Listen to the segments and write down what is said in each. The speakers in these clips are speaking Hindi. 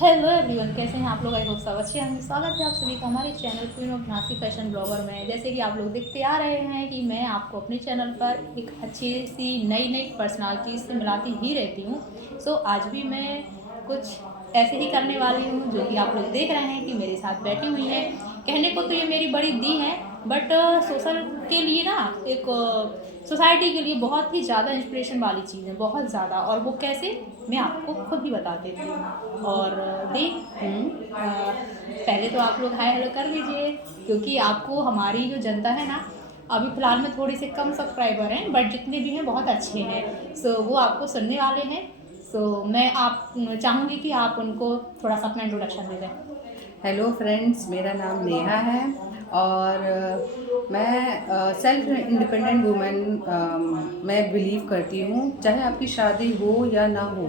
हेलो एवरीवन, कैसे हैं आप लोग? आई होप सब अच्छे हैं। स्वागत है आप सभी का हमारे channel queen of Nasi fashion blogger में। जैसे कि आप लोग देखते आ रहे हैं कि मैं आपको अपने चैनल पर एक अच्छी सी नई नई पर्सनालिटी से मिलाती ही रहती हूँ। सो आज भी मैं कुछ ऐसे ही करने वाली हूँ जो कि आप लोग देख रहे हैं कि मेरे साथ बैठी हुई है। कहने को तो ये मेरी बड़ी दी है, बट सोशल के लिए ना, एक सोसाइटी के लिए बहुत ही ज़्यादा इंस्पिरेशन वाली चीज़ है, बहुत ज़्यादा। और वो कैसे, मैं आपको खुद ही बता देती हूँ। और पहले तो आप लोग हाय हेलो कर लीजिए, क्योंकि आपको हमारी जो जनता है ना, अभी फ़िलहाल में थोड़े से कम सब्सक्राइबर हैं, बट जितने भी हैं बहुत अच्छे हैं। सो वो आपको सुनने वाले हैं। सो मैं आप चाहूँगी कि आप उनको थोड़ा सा अपना इंट्रोडक्शन दे दें। हेलो फ्रेंड्स, मेरा नाम नेहा है और मैं सेल्फ इंडिपेंडेंट वुमेन मैं बिलीव करती हूँ। चाहे आपकी शादी हो या ना हो,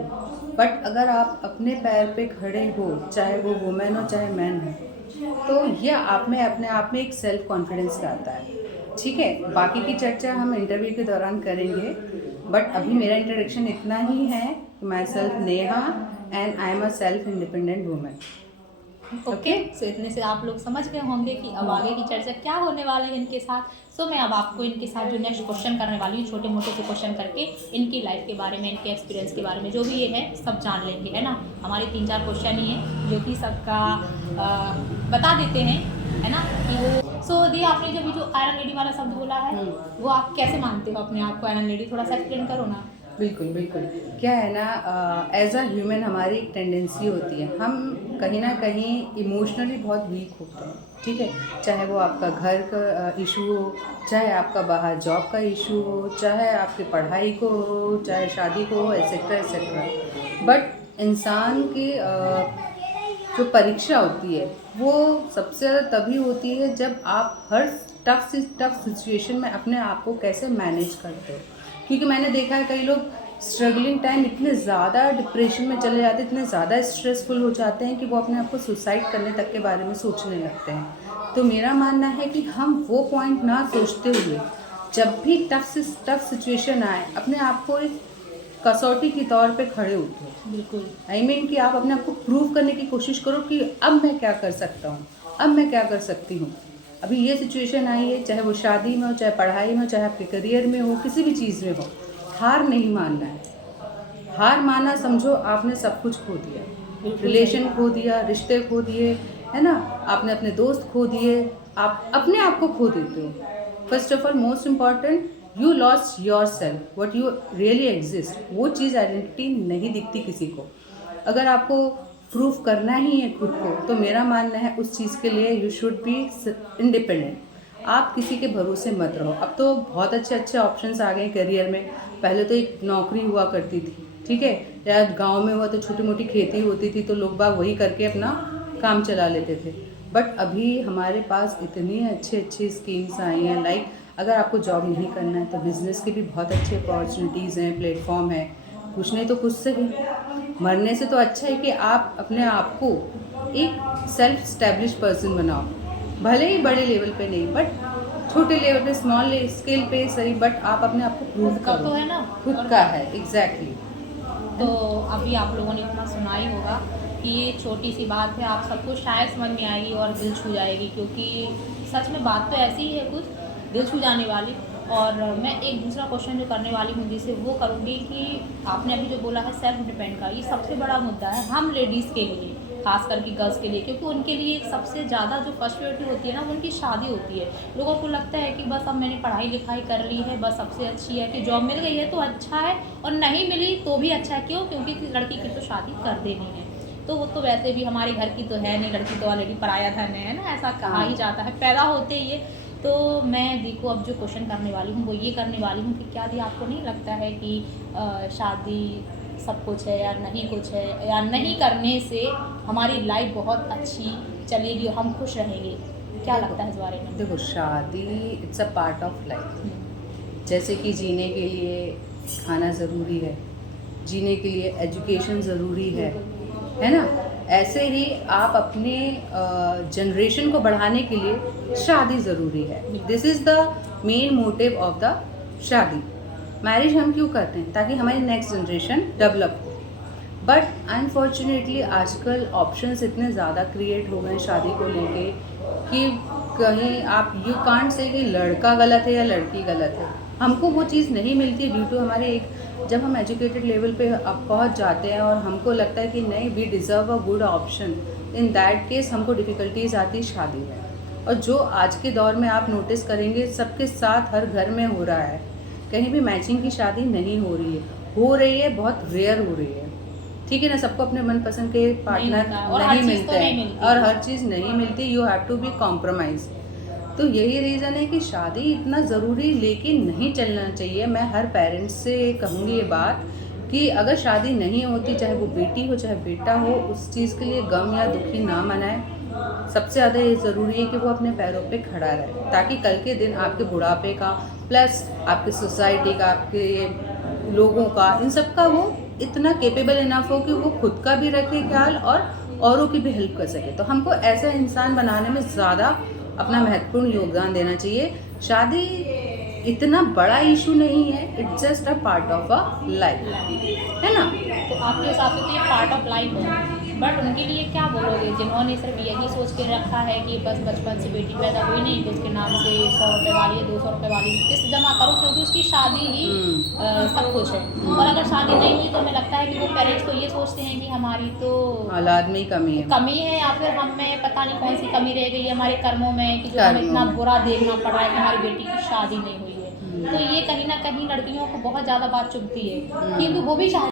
बट अगर आप अपने पैर पे खड़े हो, चाहे वो वुमेन हो चाहे मैन हो, तो ये आप में अपने आप में एक सेल्फ कॉन्फिडेंस लाता है। ठीक है, बाकी की चर्चा हम इंटरव्यू के दौरान करेंगे, बट अभी मेरा इंट्रोडक्शन इतना ही है। Myself Neha and I am a self independent women. Okay, so इतने से आप लोग समझ गए होंगे कि अब आगे की चर्चा क्या होने वाली है इनके साथ। सो मैं अब आपको इनके साथ जो नेक्स्ट क्वेश्चन करने वाली हूँ, छोटे मोटे से क्वेश्चन करके इनकी लाइफ के बारे में, इनके एक्सपीरियंस के बारे में, जो भी ये है सब जान लेंगे, है ना। हमारे 3-4 क्वेश्चन ही हैं जो कि सबका बता देते हैं, है ना, कि वो। सो दी, आपने जो आयरन लेडी वाला शब्द बोला है, वो आप कैसे मानते हो अपने आप को आयरन लेडी? थोड़ा सा एक्सप्लेन करो ना। बिल्कुल बिल्कुल। क्या है ना, एज अ ह्यूमन हमारी एक टेंडेंसी होती है, हम कहीं ना कहीं इमोशनली बहुत वीक होते हैं। ठीक है, चाहे वो आपका घर का इशू हो, चाहे आपका बाहर जॉब का इशू हो, चाहे आपकी पढ़ाई को हो, चाहे शादी को हो, एसेट्रा एसेट्रा। बट इंसान की जो परीक्षा होती है वो सबसे ज़्यादा तभी होती है जब आप हर टफ से टफ सिचुएशन में अपने आप को कैसे मैनेज करते हो। क्योंकि मैंने देखा है कई लोग स्ट्रगलिंग टाइम इतने ज़्यादा डिप्रेशन में चले जाते हैं, इतने ज़्यादा स्ट्रेसफुल हो जाते हैं कि वो अपने आप को सुसाइड करने तक के बारे में सोचने लगते हैं। तो मेरा मानना है कि हम वो पॉइंट ना सोचते हुए, जब भी टफ से टफ सिचुएशन आए, अपने आप को एक कसौटी के तौर पे खड़े उठो। बिल्कुल। आई मीन कि आप अपने आप को प्रूव करने की कोशिश करो कि अब मैं क्या कर सकता हूँ, अब मैं क्या कर सकती हूँ। अभी ये सिचुएशन आई है, चाहे वो शादी में हो, चाहे पढ़ाई में हो, चाहे आपके करियर में हो, किसी भी चीज़ में हो, हार नहीं मानना है। हार माना समझो आपने सब कुछ खो दिया, बिल्कुल सही रिलेशन कहा। खो दिया, रिश्ते खो दिए, है ना। आपने अपने दोस्त खो दिए, आप अपने आप को खो देते हो। First of all, most important, you lost your self, what you really exist. वो चीज़ आइडेंटिटी नहीं दिखती किसी को। अगर आपको प्रूफ करना ही है खुद को, तो मेरा मानना है उस चीज़ के लिए यू शुड बी इंडिपेंडेंट। आप किसी के भरोसे मत रहो। अब तो बहुत अच्छे अच्छे ऑप्शंस आ गए करियर में। पहले तो एक नौकरी हुआ करती थी, ठीक है, या गांव में हुआ तो छोटी मोटी खेती होती थी, तो लोग बाग वही करके अपना काम चला लेते थे। बट अभी हमारे पास इतनी अच्छी अच्छी स्कीम्स आई हैं, लाइक अगर आपको जॉब नहीं करना है तो बिज़नेस के भी बहुत अच्छे अपॉर्चुनिटीज़ हैं, प्लेटफॉर्म है। कुछ नहीं तो कुछ से ही मरने से तो अच्छा है कि आप अपने आप को एक सेल्फ स्टैब्लिश पर्सन बनाओ। भले ही बड़े लेवल पे नहीं, बट छोटे लेवल पे, स्मॉल स्केल पे सही, बट आप अपने आप को प्रूव खुद का करो। तो है ना। खुद और का क्या। है, एग्जैक्टली। तो अभी आप लोगों ने इतना सुना ही होगा कि ये छोटी सी बात है, आप सबको शायद समझ में आएगी और दिल छू जाएगी, क्योंकि सच में बात तो ऐसी ही है, कुछ दिल छू जाने वाली। और मैं एक दूसरा क्वेश्चन जो करने वाली हूँ जिसे वो करूँगी कि आपने अभी जो बोला है सेल्फ डिपेंड का, ये सबसे बड़ा मुद्दा है हम लेडीज़ के लिए, खास करके गर्ल्स के लिए, क्योंकि उनके लिए एक सबसे ज़्यादा जो फर्स्ट प्रायोरिटी होती है ना, वो उनकी शादी होती है। लोगों को लगता है कि बस अब मैंने पढ़ाई लिखाई कर ली है, बस सबसे अच्छी है कि जॉब मिल गई है तो अच्छा है, और नहीं मिली तो भी अच्छा है। क्यों? क्योंकि लड़की की तो शादी कर देनी है। तो वो तो वैसे भी हमारे घर की तो है नहीं, लड़की तो ऑलरेडी पराया धन है ना, ऐसा कहा ही जाता है पैदा होते ही ये। तो मैं देखो अब जो क्वेश्चन करने वाली हूँ वो ये करने वाली हूँ कि क्या दी, आपको नहीं लगता है कि शादी सब कुछ है या नहीं कुछ है, या नहीं करने से हमारी लाइफ बहुत अच्छी चलेगी और हम खुश रहेंगे? क्या लगता है इस बारे में? देखो, शादी it's a part of life. Hmm, जैसे कि जीने के लिए खाना ज़रूरी है, जीने के लिए एजुकेशन ज़रूरी बिल्कुल। है ना। ऐसे ही आप अपने जनरेशन को बढ़ाने के लिए शादी ज़रूरी है। This is the main motive of the शादी। मैरिज हम क्यों करते हैं? ताकि हमारी नेक्स्ट जनरेशन डेवलप हो। बट अनफॉर्चुनेटली आजकल ऑप्शंस इतने ज़्यादा क्रिएट हो गए हैं शादी को लेके कि कहीं आप यू कांट से कि लड़का गलत है या लड़की गलत है। हमको वो चीज़ नहीं मिलती ड्यू टू हमारे एक, जब हम एजुकेटेड लेवल पे अब पहुंच जाते हैं और हमको लगता है कि नहीं we deserve a good option, in that case हमको डिफ़िकल्टीज आती है शादी में। और जो आज के दौर में आप नोटिस करेंगे सबके साथ हर घर में हो रहा है, कहीं भी मैचिंग की शादी नहीं हो रही है बहुत रेयर हो रही है। ठीक है ना, सबको अपने मनपसंद के पार्टनर नहीं मिलते हैं और हर चीज़ नहीं मिलती, you have to be compromise. तो यही रीज़न है कि शादी इतना ज़रूरी लेकिन नहीं चलना चाहिए। मैं हर पेरेंट्स से कहूँगी ये बात कि अगर शादी नहीं होती, चाहे वो बेटी हो चाहे बेटा हो, उस चीज़ के लिए गम या दुखी ना मनाएं। सबसे ज़्यादा ये ज़रूरी है कि वो अपने पैरों पे खड़ा रहे, ताकि कल के दिन आपके बुढ़ापे का प्लस आपकी सोसाइटी का, आपके लोगों का, इन सब का वो इतना केपेबल इनफ हो कि वो खुद का भी रखे ख्याल और औरों की भी हेल्प कर सके। तो हमको ऐसा इंसान बनाने में ज़्यादा अपना महत्वपूर्ण योगदान देना चाहिए। शादी इतना बड़ा इशू नहीं है, it's just a part of a life, है ना। तो आपके हिसाब से तो ये पार्ट ऑफ लाइफ है, बट उनके लिए क्या बोलोगे जिन्होंने सिर्फ यही सोच के रखा है कि बस बचपन से बेटी पैदा हुई नहीं तो उसके नाम से 100 रुपये वाली या 200 रुपये वाली किस्त जमा करो, क्योंकि उसकी शादी ही सब कुछ है। और अगर शादी नहीं हुई तो हमें लगता है कि वो पेरेंट्स तो ये सोचते हैं कि हमारी तो औलाद में ही कमी है या फिर हमें पता नहीं कौन सी कमी रह गई है हमारे कर्मों में कि जो हमें इतना बुरा देखना पड़ रहा है कि हमारी बेटी की शादी नहीं हुई है। तो ये कहीं ना कहीं लड़कियों को बहुत ज़्यादा बात चुभती है, क्योंकि वो भी चाहती